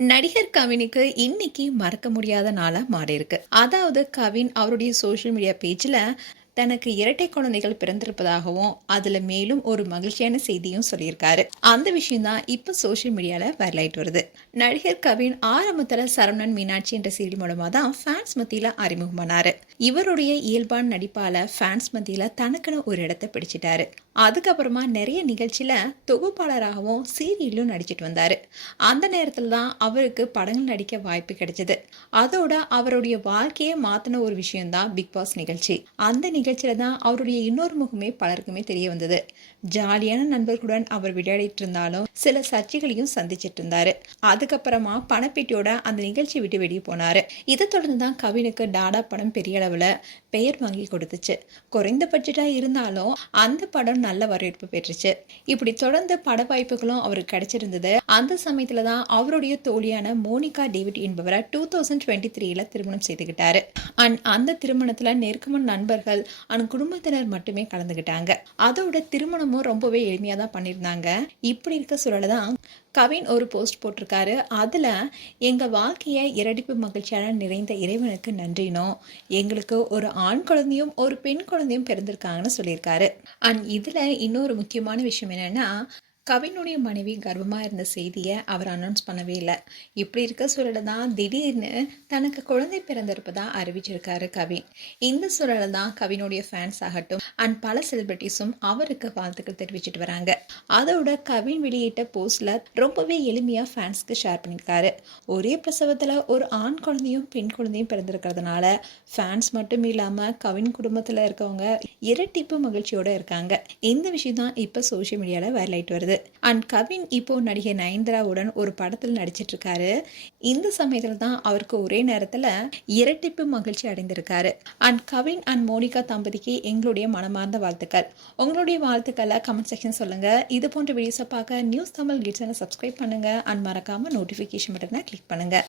நடிகர் கவினுக்கு இன்னைக்கு மறக்க முடியாத நாளா மாறி இருக்கு. அதாவது கவின் அவருடைய சோஷியல் மீடியா பேஜ்ல தனக்கு இரட்டை குழந்தைகள் பிறந்திருப்பதாகவும் அதுல மேலும் ஒரு மகிழ்ச்சியான செய்தியும் சொல்லியிருக்காரு. அந்த விஷயம் தான் இப்ப சோஷியல் மீடியால வைரல் ஆயிட்டு வருது. நடிகர் கவின் ஆரம்பத்துல சரவணன் மீனாட்சி என்ற சீரியல் மூலமா தான் ஃபேன்ஸ் மத்தியில அறிமுகமானாரு. இவருடைய இயல்பான நடிப்பால ஃபேன்ஸ் மத்தியில தனக்குன்னு ஒரு இடத்தை பிடிச்சிட்டாரு. அதுக்கப்புறமா நிறைய நிகழ்ச்சியில தொகுப்பாளராகவும் சீரியலும் நடிச்சிட்டு வந்தாரு. அந்த நேரத்துல தான் அவருக்கு படங்கள் நடிக்க வாய்ப்பு கிடைச்சது. அதோட அவருடைய வாழ்க்கையை மாத்தின ஒரு விஷயம் தான் பிக் பாஸ் நிகழ்ச்சி. அந்த நிகழ்ச்சியில தான் அவருடைய இன்னொரு முகமே பலருக்குமே தெரிய வந்தது. ஜாலியான நண்பர்களுடன் அவர் விளையாடிட்டு இருந்தாலும் சில சர்ச்சைகளையும் சந்திச்சிட்டு இருந்தாரு. அதுக்கப்புறமா பணப்பெட்டியோட அந்த நிகழ்ச்சி விட்டு வெளியே போனாரு. இதை தொடர்ந்து தான் கவினுக்கு டாடா படம் பெரிய அளவுல பெயர் வாங்கி கொடுத்துச்சு. குறைந்த பட்ஜெட்டா இருந்தாலும் அந்த படம் நல்ல வரவேற்பு பெற்றுச்சு. இப்படி தொடர்ந்து பட வாய்ப்புகளும் அவருக்கு கிடைச்சிருந்தது. அந்த சமயத்துல தான் அவருடைய தோழியான மோனிகா டேவிட் என்பவரை 2023 திருமணம் செய்துகிட்டாரு. அந்த திருமணத்துல நெருக்கமான நண்பர்கள் குடும்பத்தினர் மட்டுமே கலந்துகிட்டாங்க. அதோட திருமணமும் ரொம்பவே எளிமையா தான் பண்ணியிருந்தாங்க. இப்படி இருக்க சூழலதான் கவின் ஒரு போஸ்ட் போட்டிருக்காரு. அதுல எங்க வாழ்க்கையை இரட்டிப்பு மகிழ்ச்சியான நிறைந்த இறைவனுக்கு நன்றினோ, எங்களுக்கு ஒரு ஆண் குழந்தையும் ஒரு பெண் குழந்தையும் பிறந்திருக்காங்கன்னு சொல்லியிருக்காரு. இதுல இன்னொரு முக்கியமான விஷயம் என்னன்னா, கவினுடைய மனைவி கர்ப்பமாக இருந்த செய்தியை அவர் அனௌன்ஸ் பண்ணவே இல்லை. இப்படி இருக்க சூழலை தான் திடீர்னு தனக்கு குழந்தை பிறந்திருப்பதா அறிவிச்சிருக்காரு கவின். இந்த சூழலை தான் கவினுடைய ஃபேன்ஸ் ஆகட்டும் பல செலிபிரிட்டிஸும் அவருக்கு வாழ்த்துக்கள் தெரிவிச்சிட்டு வராங்க. அதோட கவின் வெளியிட்ட போஸ்ட்ல ரொம்பவே எளிமையா ஃபேன்ஸ்க்கு ஷேர் பண்ணியிருக்காரு. ஒரே பிரசவத்தில் ஒரு ஆண் குழந்தையும் பெண் குழந்தையும் பிறந்திருக்கிறதுனால ஃபேன்ஸ் மட்டும் இல்லாமல் கவின் குடும்பத்தில் இருக்கவங்க இரட்டிப்பு மகிழ்ச்சியோட இருக்காங்க. இந்த விஷயம் தான் இப்போ சோஷியல் மீடியாவில் வைரல் ஆயிட்டு வருது. கவின் இப்போ நடிகை நயன்தாராவுடன் ஒரு படத்தில் நடிச்சிட்டு இருக்காரு. இந்த சமயத்தில் தான் அவருக்கு ஒரே நேரத்தில் இரட்டிப்பு மகிழ்ச்சி அடைந்திருக்காரு. கவின் மோனிகா தம்பதிக்கு எங்களுடைய மனமார்ந்த வாழ்த்துக்கள். உங்களுடைய வாழ்த்துக்களை கமெண்ட் செக்ஷன் சொல்லுங்க. இது போன்ற வீடியோஸை பார்க்க நியூஸ் தமிழ் கிட்ஸ் சப்ஸ்கிரைப் பண்ணுங்க. மறக்காம நோட்டிஃபிகேஷன் பட்டனை கிளிக் பண்ணுங்க.